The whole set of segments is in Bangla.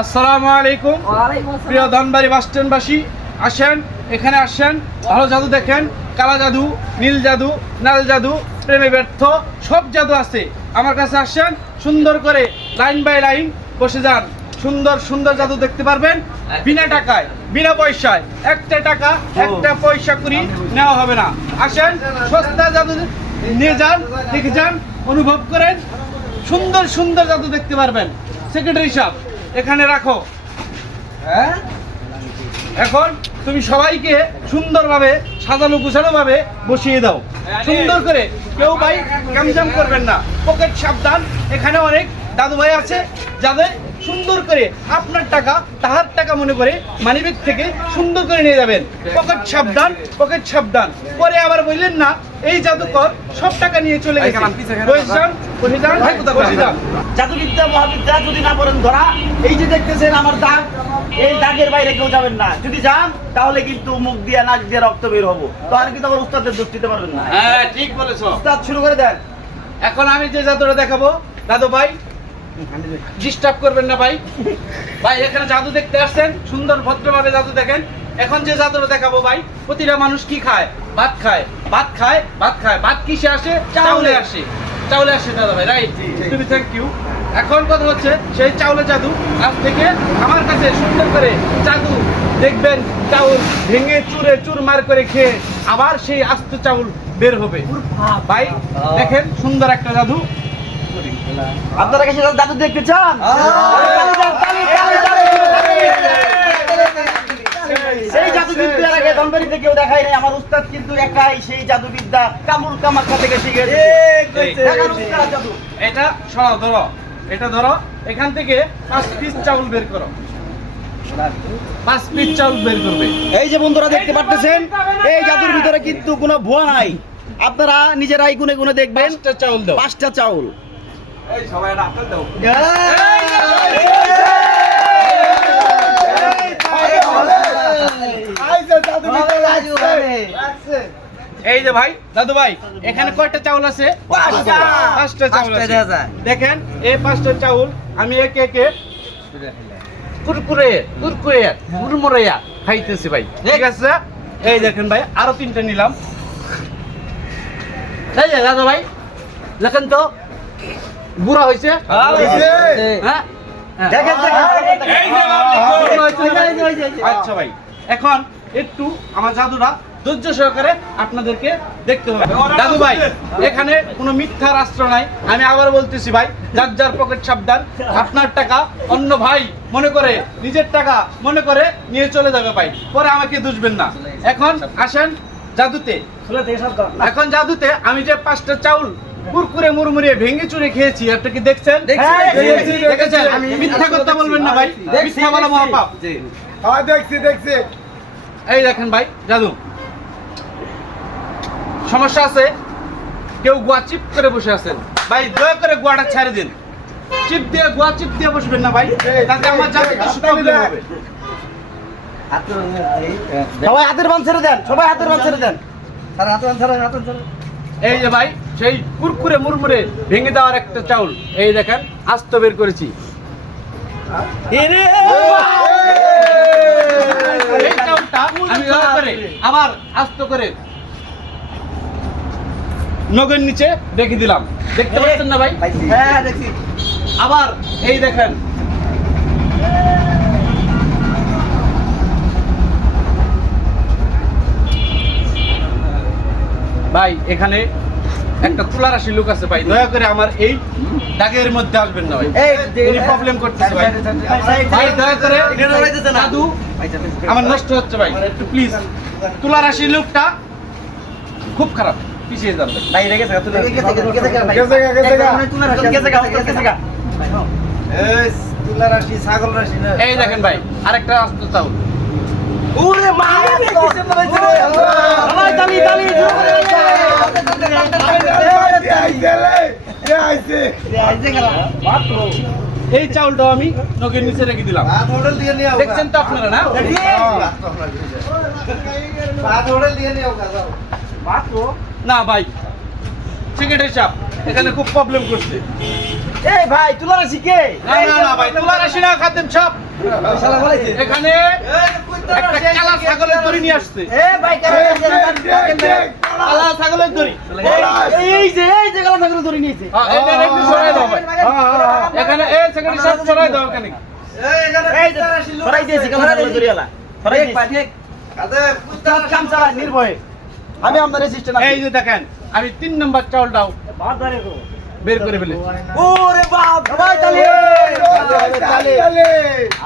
আসসালামু আলাইকুম। প্রিয় ধনবাড়ি বাস স্ট্যান্ডবাসী আসেন এখানে আসেন। ভালো জাদু দেখেন কালা জাদু নীল জাদু নাল জাদু প্রেমে ব্যর্থ সব জাদু আছে। আমার কাছে আসেন সুন্দর করে লাইন বাই লাইন বসে যান। সুন্দর সুন্দর জাদু দেখতে পারবেন বিনা টাকায় বিনা পয়সায়। একটা টাকা একটা পয়সা করি নেওয়া হবে না। আসেন সস্তা জাদু নিয়ে যান দেখে যান অনুভব করেন। সুন্দর সুন্দর জাদু দেখতে পারবেন। সেক্রেটারি সাহেব এখানে রাখো। হ্যাঁ? এখন তুমি সবাইকে সুন্দরভাবে, সাজানো গুছানো ভাবে বসিয়ে দাও। সুন্দর করে কেউ ভাই কামজাম করবেন না। পকেট সাবধান। এখানে অনেক দাদু ভাই আছে যাদের সুন্দর করে আপনার টাকা তাহার টাকা মনে করে মানিব্যাগ থেকে সুন্দর করে নিয়ে যাবেন। পকেট সাবধান পকেট সাবধান। পরে আবার বললেন না এই জাদুকর সব টাকা নিয়ে চলে গেছে। জাদুবিদ্যা মহাবিদ্যা যদি না পড়েন ধরা এই যে দেখতেছেন আমার দাগ এই দাগের বাইরে কেউ যাবেন না। যদি যান তাহলে কিন্তু মুখ দিয়ে নাক দিয়ে রক্ত বের হব। তো আর কিন্তু আবার উস্তাদের দোষ দিতে পারবেন না। হ্যাঁ ঠিক বলেছ। উস্তাদ শুরু করে দেন। এখন আমি যে জাদুটা দেখাবো দাদু ভাই ডিস্টার্ব করবেন না ভাই। ভাই এখানে জাদু দেখতে আসছেন। সুন্দর ভদ্রভাবে জাদু দেখেন। এখন যে জাদুটা দেখাবো ভাই প্রতিটা মানুষ কি খায়? ভাত খায়। ভাত খায় ভাত খায়। ভাত কিসে আসে? চাউলে। আসে। চাউলে আসে দাদা ভাই রাইট তুমি থ্যাংক ইউ এখন কথা হচ্ছে সেই চাউলের জাদু আজ থেকে আমার কাছে সুন্দর করে জাদু দেখবেন চাউল ভেঙে চুরে চুরমার করে খেয়ে আবার সেই আস্ত চাউল বের হবে। ভাই দেখেন সুন্দর একটা জাদু। আপনারা কাছে দাদু দেখতে চান। সেই জাদুবিদ্যা এর আগে ধনবাড়িতে কেউ দেখায় নাই আমার উস্তাদ কিন্তু একাই সেই জাদুবিদ্যা কামরুল কামাখ্যা থেকে শিখেছে। দেখান উস্তাদ জাদু। এটা সরাও ধরো। এটা ধরো এখান থেকে পাঁচ পিস চাউল বের করো। পাঁচ পিস চাউল বের করবে। এই যে বন্ধুরা দেখতে পাচ্ছেন এই জাদুর ভিতরে কিন্তু কোনো ভুয়া নাই। আপনারা নিজেরাই গুনে গুনে দেখবেন পাঁচটা চাউল দাও। পাঁচটা চাউল। এই সবাই এটা হাতে দাও এই যে ভাই দাদু ভাই এখানে কয়টা চাউল আছে? পাঁচটা। পাঁচটা চাউল আছে। দেখেন এই পাঁচটা চাউল আমি একে একে কুরকুরে কুরকুরে মুরমুরাইয়া খাইতেছি ভাই। ঠিক আছে? এই দেখেন ভাই আরও তিনটা নিলাম। এই দাদা ভাই দেখেন তো বুড়া হয়েছে হ্যাঁ? হ্যাঁ। দেখেন। আচ্ছা ভাই। এখন একটু আমার জাদুরা ধৈর্য সহকারে আপনাদেরকে দেখতে হবে। দাদু ভাই এখানে কোনো মিথ্যার আশ্রয় নাই। আমি আবার বলতেছি ভাই যার যার পকেট সাবধান। আপনার টাকা অন্য ভাই মনে করে নিজের টাকা মনে করে নিয়ে চলে যাবে ভাই। পরে আমাকে দুষবেন না। এখন আসেন জাদুতে। এখন জাদুতে আমি যে পাঁচটা চাউল কুরকুরে মুরমুরে ভেঙে চুরে খেয়েছি। আপনি কি দেখছেন? হ্যাঁ, দেখেছেন মিথ্যা কথা বলবেন না ভাই। মিথ্যা বলা মহাপাপ। দেখছি দেখছি। এই দেখেন ভাই জাদু। সমস্যা আছে? কেউ গোয়া চিপ করে বসে আছেন। ভাই দয়া করে গোয়াটা ছেড়ে দিন। চিপ দিয়ে গোয়া চিপ দিয়ে বসবেন না ভাই। তাতে আমার জাদুটা প্রবলেম হবে। সবাই হাতের বান ছেড়ে দেন সবাই হাতের বান ছেড়ে দেন। এই যে ভাই সেই কুরকুরে মুরমুরে ভেঙে দেওয়ার একটা চাউল। এই দেখেন আস্ত বের করেছি। আবার আস্ত করে নগের নিচে রেখে দিলাম। দেখতে পাচ্ছেন না ভাই? হ্যাঁ দেখছি। আবার এই দেখেন। ভাই এখানে একটা তুলা রাশি লোক আছে ভাই দয়া করে আমার এই দাগের মধ্যে আসবেন না ভাই এই প্রবলেম করতেছে ভাই ভাই দয়া করে দাদু আমার নষ্ট হচ্ছে ভাই একটু প্লিজ তুলা রাশি লোকটা খুব খারাপ পিছিয়ে যান ভাই। ভাই রেখে থাকা তুলে রেখে গেছে গা, গেছে গা। গেছে গা গেছে গা তুলা রাশি ছাগল রাশি না এই দেখেন ভাই আরেকটা আস্ত চাউল ওরে মা সবাই তালি তালি এই চাউলটাও আমি নগের নিচে রেখে দিলাম। দেখছেন তো আপনারা না? না ভাই। সেক্রেটারি সাহেব এখানে খুব প্রবলেম করছে। এই ভাই তুলা রাশি কে? না না না ভাই তুলা রাশি না খাতেন সব। এখানে একটা কালা ছাগলের দড়ি নিয়ে আসছে। এ ভাই কালা ছাগলের দড়ি এই যে এই যে নিয়েছে হ্যাঁ, দাও এখানে এই দাও এখানে। আমি আপনার এই যে দেখেন আমি তিন নম্বর চাউলটাও বের করে ফেলেছি ওরে বাপ ভাই তালি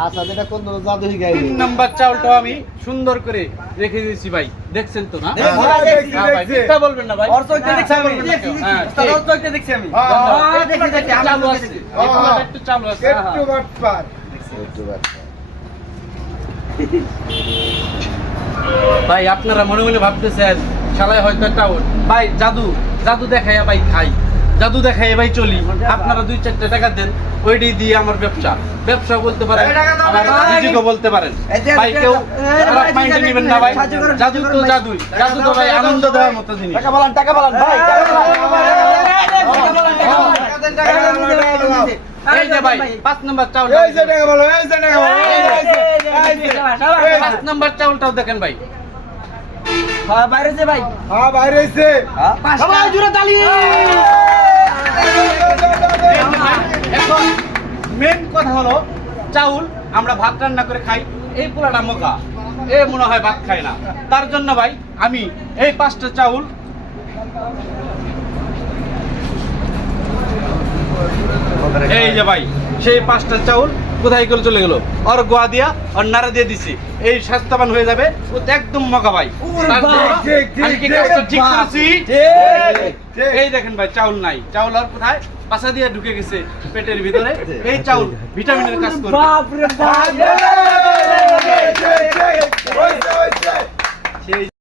আচ্ছা যেটা কোন জাদু তিন নম্বর চাউলটাও আমি সুন্দর করে রেখে দিয়েছি ভাই। দেখছেন তো না? হ্যাঁ, হ্যাঁ ভাই। মিথ্যা বলবেন না ভাই। দেখছি আমি। হ্যাঁ, দেখছি আমি। হ্যাঁ, হ্যাঁ, চালু আছে। দেখছি। এই পোলাটা একটু চালু আছে। হ্যাঁ, একটু হ্যাঁ। বাটপার একটু বাটপার ভাই আপনারা মনে মনে ভাবতেছেন শালায় হয়তো একটা ভাই জাদু জাদু দেখাইয়া ভাই খাই। জাদু দেখাইয়া ভাই চলি আপনারা দুই চারটে টাকা দেন ওইটাই দিয়ে আমার ব্যবসা ব্যবসা বলতে পারেন। নিজেকে বলতে পারেন ভাই কেউ খারাপ মাইন্ডে নেবেন না ভাই জাদু তো জাদুই জাদু তো ভাই আনন্দ দেওয়ার মতো জিনিস টাকা বলান টাকা বলান ভাই টাকা বলান। টাকা বলান, টাকা বলান। এই যে ভাই পাঁচ নম্বর চাউল এই যে টাকা বলো এই যে টাকা বলো এই যে, এই যে, এই যে। পাঁচ নম্বর চাউলটাও দেখেন ভাই হ্যাঁ, বাইরেছে ভাই হ্যাঁ বাইরে এসে সবাই জুড়ে তালি এখন মেন কথা হলো, চাউল আমরা ভাত রান্না করে খাই, এই পোলাটা মোকা। এ মনে হয় ভাত খায় না। তার জন্য ভাই, আমি এই পাঁচটা চাউল এই যে ভাই, সেই পাঁচটা চাউল কোথায় করে চলে গেলো আর গোয়া দিয়া আর নাড়া দিয়ে দিছি এই স্বাস্থ্যবান হয়ে যাবে ও তো একদম মকা ভাই ঠিক এই দেখেন ভাই চাউল নাই চাউল আর কোথায় পাশা দিয়ে ঢুকে গেছে পেটের ভিতরে এই চাউল ভিটামিনের কাজ করে